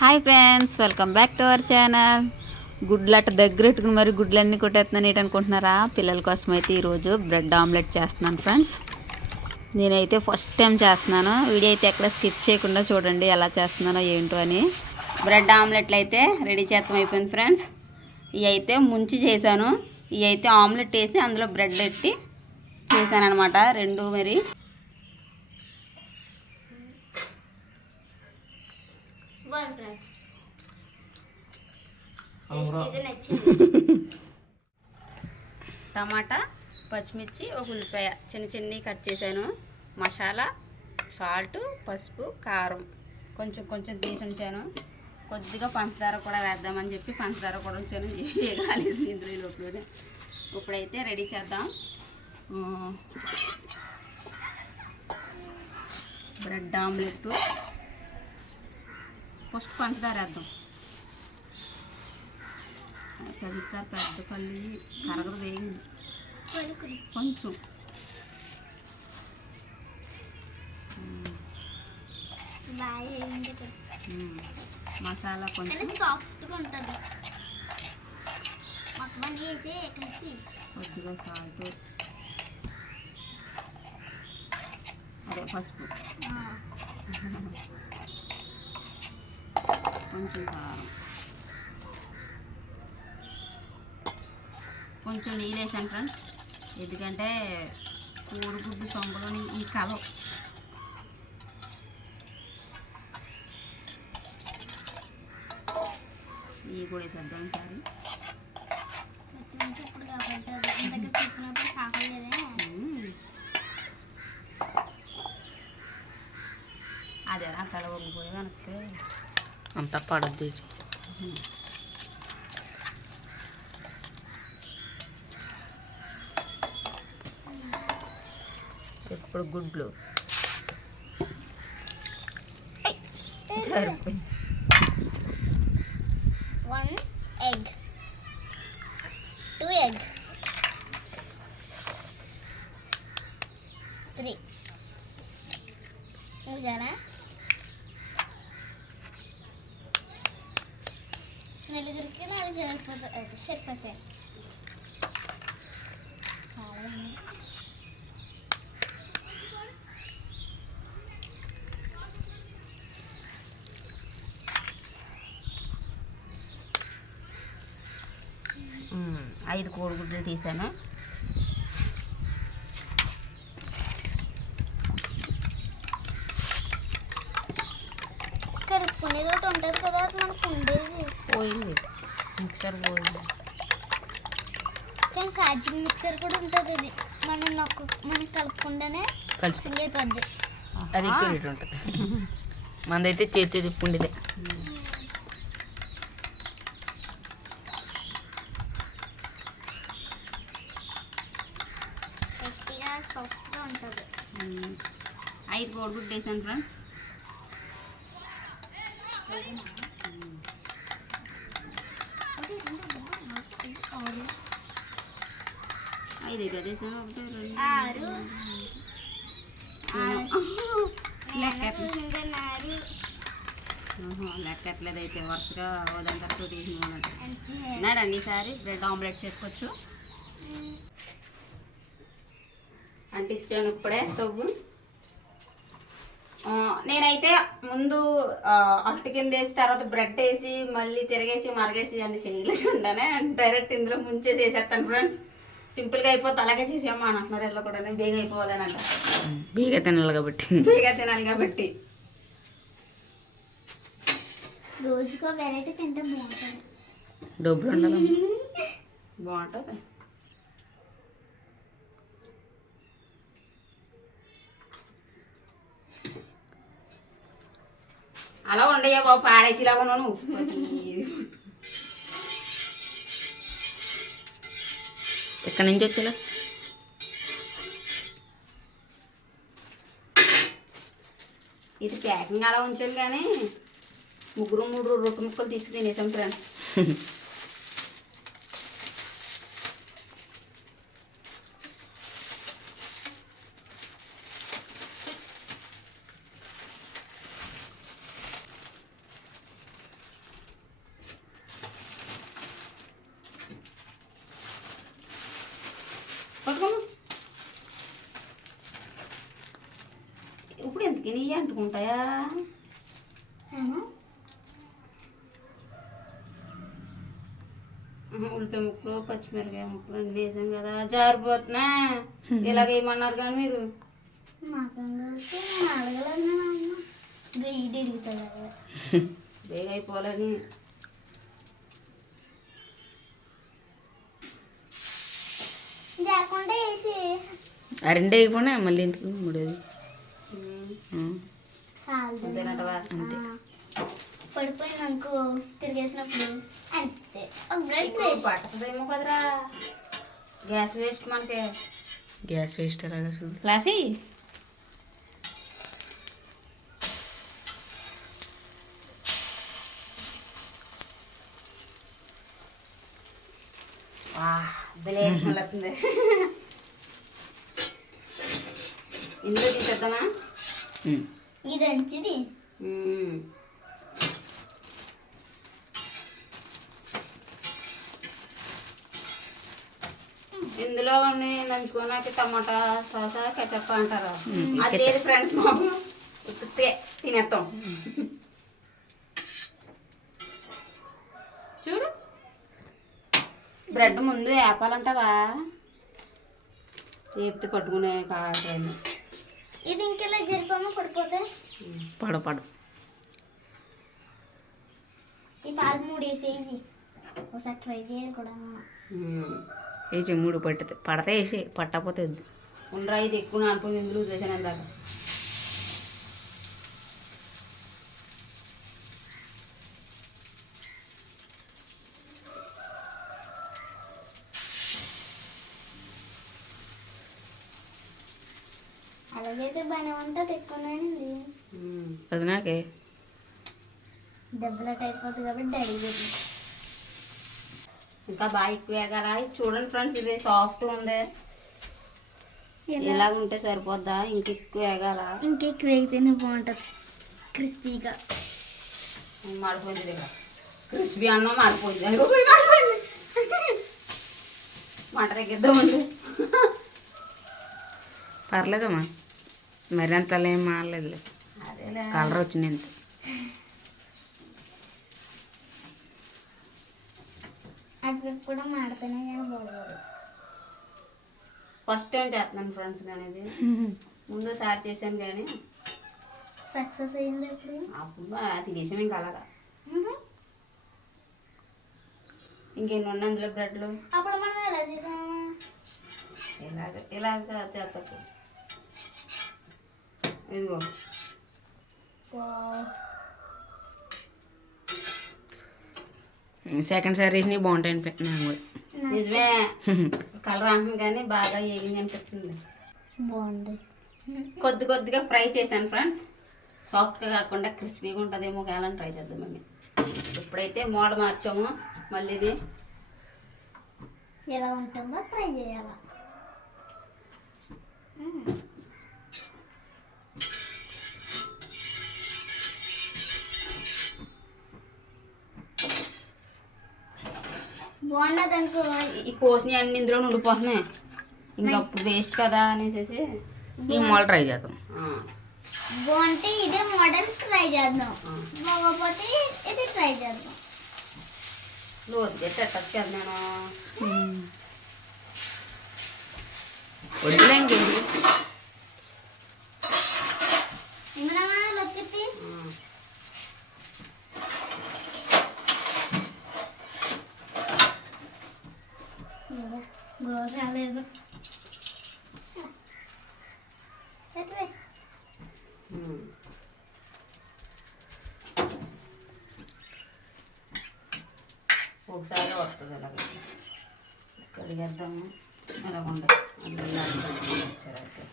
Hi friends, welcome back to our channel. గుడ్లు అట్ట దగ్గర పెట్టుకుని మరి గుడ్లన్నీ కొట్టేస్తున్నాను ఏంటి అనుకుంటున్నారా? పిల్లల కోసం అయితే ఈరోజు బ్రెడ్ ఆమ్లెట్ చేస్తున్నాను ఫ్రెండ్స్. నేనైతే ఫస్ట్ టైం చేస్తున్నాను. వీడియో అయితే ఎక్కడ స్కిప్ చేయకుండా చూడండి ఎలా చేస్తున్నానో ఏంటో అని. బ్రెడ్ ఆమ్లెట్లు అయితే రెడీ చేస్తాం అయిపోయింది ఫ్రెండ్స్. ఇవి అయితే ముంచి చేశాను. ఇవి అయితే ఆమ్లెట్ వేసి అందులో బ్రెడ్ పెట్టి చేశాను అనమాట. రెండు మరి టమాటా, పచ్చిమిర్చి, ఒక ఉల్లిపాయ చిన్న చిన్నవి కట్ చేశాను. మసాలా, సాల్ట్, పసుపు, కారం కొంచెం కొంచెం తీసి ఉంచాను. కొద్దిగా పంచదార కూడా వేద్దామని చెప్పి పంచదార కూడా ఉంచాను. వేగాలేసి ఇందులోనే ఇప్పుడైతే రెడీ చేద్దాం. బ్రెడ్ ఆమ్లెట్ ఫస్ట్ పంచదార వేద్దాం. పంచదార పెద్ద పల్లి కరగదు, వేగింది కొంచెం. మసాలా కొంచెం సాఫ్ట్గా ఉంటుంది. కొద్దిగా సాల్ట్, అదే పసుపు, కొంచెం కారం, కొంచెం నీళ్ళు వేసాను ఫ్రెండ్స్. ఎందుకంటే కోడిగుడ్డు సొంగలోని ఈ కలవ. ఇవి కూడా వేసేద్దాం ఈసారి. అదే ఆ కలవ పోయి కనుక అంతా పడద్దు. ఇప్పుడు గుడ్లు సరిపోయింది. 1 egg, 2 egg, 3 చూసారా? నలుగురికి 4 సరిపోతాయి. చాలా 5 కోడిగుడ్లు తీసాను. కలుపుకునేది ఒకటి ఉంటుంది కదా, అది మనకు ఉండేది పోయింది, మిక్సర్ పోయింది. కానీ ఛార్జింగ్ మిక్సర్ కూడా ఉంటుంది. అది మనం కలుపుకుండానే కలిసి అయిపోద్ది. అది ఎక్కువ ఉంటుంది. మనదైతే చేతి తిప్పుండేదే. టేస్టీగా సాఫ్ట్గా ఉంటుంది. 5 కోడిగుడ్లు వేసాను ఫ్రెండ్స్. లెక్కట్లేదు అయితే వరుసగా ఓదంతా తీసినాడండి. ఈసారి బ్రెడ్ ఆమ్లెట్ చేసుకోవచ్చు. అంటించాను ఇప్పుడే స్టవ్. నేనైతే ముందు అట్టు కింద వేసి తర్వాత బ్రెడ్ వేసి మళ్ళీ తిరగేసి మరగేసి అన్ని చేయలేకుండానే డైరెక్ట్ ఇందులో ముంచేసి వేసేస్తాను ఫ్రెండ్స్. సింపుల్గా అయిపోతే అలాగే చేసాము అని అంటున్నారు. ఎల్లో కూడా బేగ అయిపోవాలని అంట. బేగా తినాలి కాబట్టి రోజుకో వెరైటీ తింటే బాగుంటుంది. డబ్బులు ఉండాలి, బాగుంటుంది. అలా ఉండయా బాబు, పాడేసిలాగా ఉన్నాను. ఎక్కడి నుంచి వచ్చేలా ఇది ప్యాకింగ్ అలా ఉంచాను కానీ 3 రొట్టె ముక్కలు తీసుకు తినేసాం ఫ్రెండ్స్. ఇవి అంటుకుంటాయా? ఏమో ఉల్లిపాయ ముక్కలు పచ్చిమిరకాయ ముక్కలు అన్నీ వేసాం కదా, జారిపోతున్నా. ఇలాగేయమన్నారు కానీ మీరు నాకేం తెలుసు, నేను అడగలేదు అమ్మ. ఇది ఇడుగుతుంది కదా. బేగ అయిపోవాలని. లేకుండా వేసి ఆ రెండు అయిపోయినా మళ్ళీ ఎందుకు మూడేది అంతేనంటవా? అంతే. పడిపోయింది అనుకో తిరిగేసినప్పుడు అంతే. ఒక బ్రెడ్ వేస్ట్. పట్టదేమో కదరా, గ్యాస్ వేస్ట్ మనకి. గ్యాస్ వేస్ట్ అలాగా చూడు. క్లాసీ వస్తుంది. ఇందులో తీసేద్దామా? ఇది మంచిది. ఇందులో నంచుకోనాకి టమాటా సాస కెచప్ అంటారు. అదే ఫ్రెండ్స్ మాకు ఉత్తితే తినేస్తాం. చూడు, బ్రెడ్ ముందు వేపాలంటావా? వేపితే పట్టుకునే కాటేను. ఇది ఇంకెలా జరిపామో పడిపోతే పడ ఈ పాలు 3 వేసేది. ఒకసారి ట్రై చేయాలి కూడా. వేసి 3 పడితే వేసి పట్టకపోతే వద్దు. ఉండరా, ఇది ఎక్కువ నానిపోయింది. ఇందులో వేసాను ఇందాక. అలాగైతే బాగానే ఉంటుంది. ఎక్కువనండి అది నాకే దెబ్బలట్ అయిపోతుంది కాబట్టి డాడీ పెట్టి ఇంకా బాగా ఎక్కువ వేగాల. ఇది చూడండి ఫ్రెండ్స్, ఇది సాఫ్ట్ ఉంది. ఇలాగ ఉంటే సరిపోద్దా? ఇంక ఎక్కువ వేగాల. ఇంకెక్కువ వేగితేనే బాగుంటుంది, క్రిస్పీగా. మాడిపోయింది దగ్గర క్రిస్పీ అన్నం మాడిపోయింది. అదిగో పోయి మాడిపోయింది. మాట తగ్గిద్దామండి. పర్లేదమ్మా, మరి అంత ఏం మారలేదులే. అదేలే, కలర్ వచ్చింది ఎంత. అక్కడ కూడా మాడిపోయినా కానీ బాగోదు. ఫస్ట్ టైం చేస్తున్నాను ఫ్రెండ్స్. కానీ ఇది ముందు సారి చేశాను కానీ సక్సెస్ అయ్యింది. ఇప్పుడు అప్పుడు తినేసాం ఇంకా అలాగా. ఇంకెన్ని ఉన్నాయి అందులో బ్రెడ్లు. అప్పుడు మనం ఎలా చేసాము? ఇలాగ చేస్తా. ఇదిగో సెకండ్ సారి వేసినవి బాగుంటాయి అనిపించింది కూడా. నిజమే, కలర్ అంటుంది కానీ బాగా ఏగింది అనిపిస్తుంది. బాగుంది. కొద్దిగా ఫ్రై చేశాను ఫ్రెండ్స్. సాఫ్ట్గా కాకుండా క్రిస్పీగా ఉంటుందేమో కావాలని ట్రై చేద్దామండి. ఇప్పుడైతే మోడ మార్చాము, మళ్ళీ ఇది ఎలా ఉంటుందో ట్రై చేయాలి. బాగున్నది అనుకో. ఈ కోసిని అన్ని ఇందులో ఉండిపోతున్నాయి. ఇంకా అప్పుడు వేస్ట్ కదా అనేసి ఈ మోడల్ ట్రై చేద్దాం. బాగుంటే ఇదే మోడల్ ట్రై చేద్దాం, బాగోపోతే ఇది ట్రై చేద్దాం. లోతుగా పెట్టచ్చు కదా నేను. వద్దులే ఇంకేంటి. ఇందులో లొక్కితే గోడ రాలేదు. ఒకసారి వస్తుంది అలాగే. కడిగేద్దాము. ఎలా ఉండే అయితే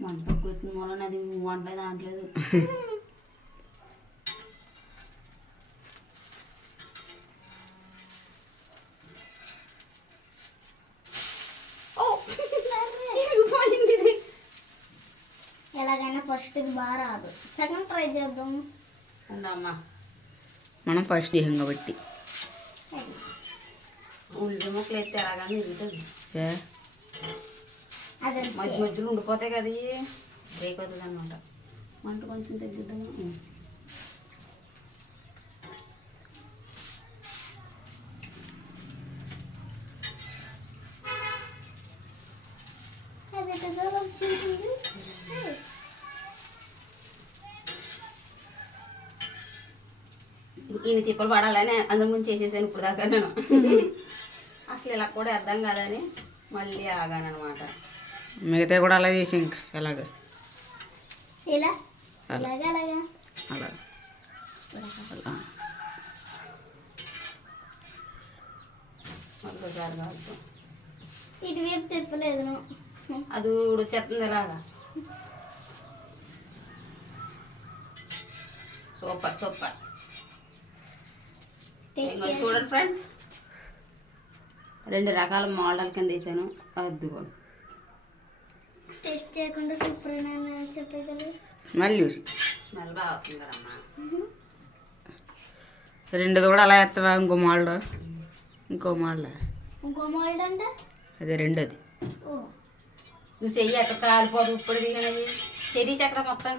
మంట కూర్చుని మూలన అది వంటలేదు దాంట్లేదు. ఎలాగైనా ఫస్ట్ ఇది బాగా రాదు, సెకండ్ ట్రై చేద్దాం. ఉండమ్మా, మనం ఫస్ట్ చేయం కాబట్టి. ఉల్లి ముక్కలు ఎత్తే ఎలాగని తిరుగుతుంది. అది మధ్య మధ్యలో ఉండిపోతాయి కదా ఇవి బ్రేక్ అవుతుంది అనమాట. మంట కొంచెం తగ్గిద్దాము. అది కదా వచ్చింది. ఈయన తిప్పలు పడాలని అందరి ముందు చేసేసాను ఇప్పుడు దాకా నేను. అసలు ఇలా కూడా అర్థం కాదని మళ్ళీ ఆగానమాట. మిగతా కూడా అలా చేసి ఇంకా ఎలాగ ఇలా అలాగా అలాగా అలా అలా మళ్ళీసారి కాదు ఇది వైపు తిప్పలేదు నువ్వు. అది ఉడిచేస్తుంది ఇలాగా. Super super. ఇంకా చూడండి ఫ్రెండ్స్, 2 రకాల మోడల్ కింద వేసాను. అద్దుకోండి. టేస్ట్ చేయకుండా సూపర్ అని చెప్పే కదా. స్మెల్ చూసి స్మెల్ బాగా వస్తుంది కదమ్మా. రెండుది కూడా అలా వేస్తావా? ఇంకో మోడల్ ఇంకో మోడల్ ఇంకో మోల్డ్ అంటే అదే రెండోది. ఓ నువ్వు చెయ్యి ఎక్కడ కాలిపోదు. ఇప్పుడు దిగినవి చెయ్యి ఎక్కడ మొత్తం.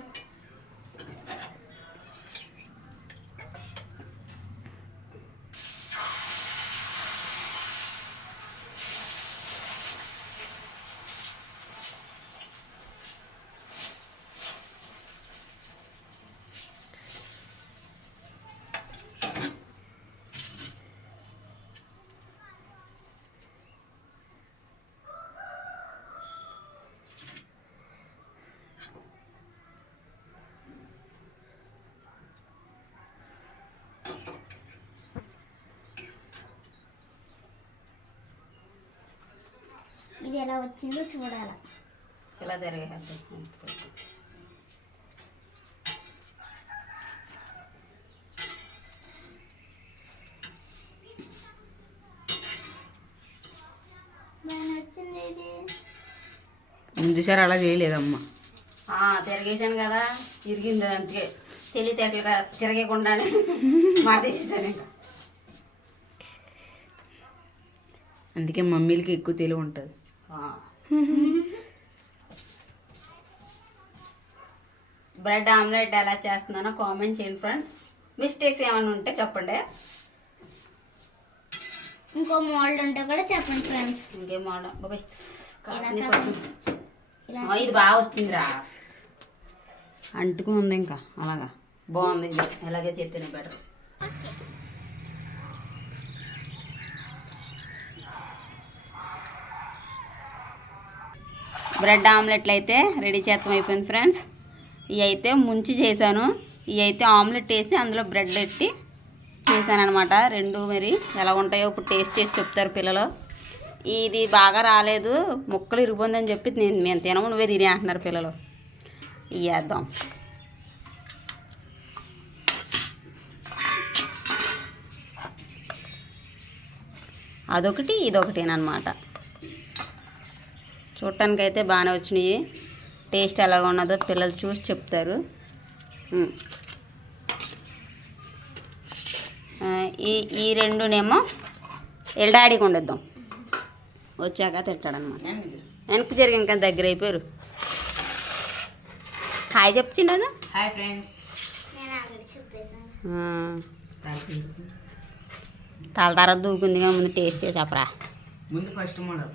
ఇది ఎలా వచ్చిందో చూడాలి. ఇలా తిరగేద్దాం. బాగా వచ్చింది ఇది. ముందుసారి అలా చేయలేదమ్మా. తిరగేసాను కదా, ఇరిగింది. అంతే తెలివితేటలుగా తిరగకుండానే మాట తీసేసాను ఇంకా. అందుకే మమ్మీలకి ఎక్కువ తెలివి ఉంటుంది. బ్రెడ్ ఆమ్లెట్ ఎలా చేస్తున్నానో కామెంట్ చేయండి ఫ్రెండ్స్. మిస్టేక్స్ ఏమైనా ఉంటే చెప్పండి. ఇంకో మోల్డ్ ఉంటే కూడా చెప్పండి ఫ్రెండ్స్. ఇంకేం మోడల్ బాబాయ్ ఇలా ఇది బాగా వచ్చిందిరా. అంటుకుని ఉంది ఇంకా అలాగా బాగుంది. ఇది ఎలాగే చేస్తేనే బెటర్. బ్రెడ్ ఆమ్లెట్లు అయితే రెడీ చేస్తాం అయిపోయింది ఫ్రెండ్స్. ఇవి అయితే ముంచి చేశాను. ఇవి అయితే ఆమ్లెట్ వేసి అందులో బ్రెడ్ పెట్టి చేశాను అనమాట. రెండు మరి ఎలా ఉంటాయో ఇప్పుడు టేస్ట్ చేసి చెప్తారు పిల్లలు. ఇది బాగా రాలేదు, ముక్కలు ఇరిగిపోయిందని చెప్పి మేము తినము, నువ్వే తినే అంటున్నారు పిల్లలు. ఇవి వేద్దాం. అదొకటి ఇదొకటేనమాట. చూడటానికైతే బాగానే వచ్చినాయి. టేస్ట్ ఎలాగ ఉన్నదో పిల్లలు చూసి చెప్తారు. ఈ రెండునేమో ఎల్డాడికి వండిద్దాం. వచ్చాక తింటాడనమాట. వెనక్కి జరిగి ఇంకా దగ్గర అయిపోయారు. హాయ్ చెప్పిండదు. Hi friends. నేను ఆల్రెడీ చెప్పేసాను. తల తర్వాత దూకుంది కానీ ముందు టేస్ట్ చేసి చెప్పరా. ముందు ఫస్ట్ మోడల్.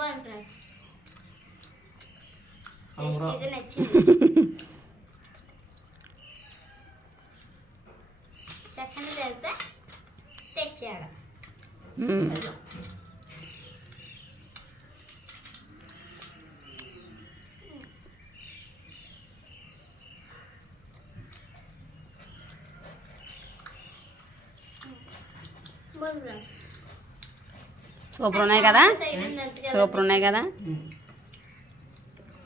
బాగుంది ఫ్రెండ్స్. టేస్ట్ అయితే నచ్చింది. సెకండ్ వెళ్తే టేస్ట్ చేయాలి. బాగుంది ఫ్రెండ్స్. సూపర్ ఉన్నాయి కదా, సూపర్ ఉన్నాయి కదా.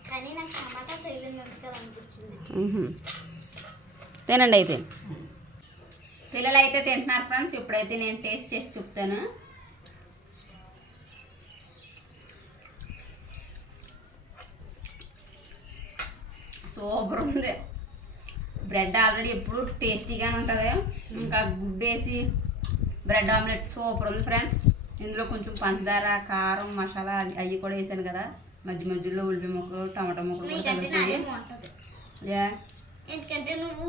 కానీ నాకు టమాటా తగిలినంతగా అనిపించింది. తినండి అయితే. పిల్లలు అయితే తింటున్నారు ఫ్రెండ్స్. ఇప్పుడైతే నేను టేస్ట్ చేసి చూపుతాను. సూపర్ ఉంది. బ్రెడ్ ఆల్రెడీ ఎప్పుడు టేస్టీగానే ఉంటుంది, ఇంకా గుడ్డు వేసి బ్రెడ్ ఆమ్లెట్ సూపర్ ఉంది ఫ్రెండ్స్. ఇందులో కొంచెం పంచదార, కారం, మసాలా అవి కూడా వేసాను కదా. మధ్య మధ్యలో ఉల్లిపాయ ముక్కలు, టమాటా ముక్కలు కూడా తగులుతాయి. ఎందుకంటే నువ్వు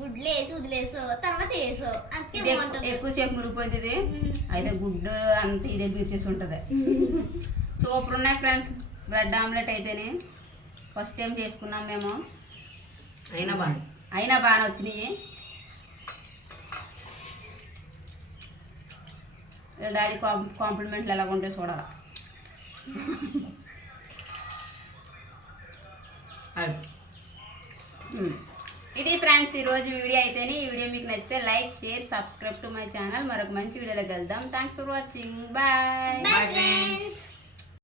గుడ్లు వేసి వదిలేసో తర్వాత వేసో అంతే ఎక్కువసేపు మురిగిపోయింది ఇది. అయితే గుడ్డు అంత ఇదే పీచేసి ఉంటుంది. సూపర్ ఉన్నాయి ఫ్రెండ్స్ బ్రెడ్ ఆమ్లెట్ అయితేనే. ఫస్ట్ టైం చేసుకున్నాం మేము, అయినా బాగానే వచ్చినాయి. డాడీ కాంప్లిమెంట్లు ఎలాగ ఉంటాయి చూడాలి. ఇది ఫ్రెండ్స్ ఈరోజు వీడియో అయితేనే. ఈ వీడియో మీకు నచ్చితే like, share, subscribe to my channel. మరొక మంచి వీడియోలో కలుద్దాం. Thanks for watching. బాయ్.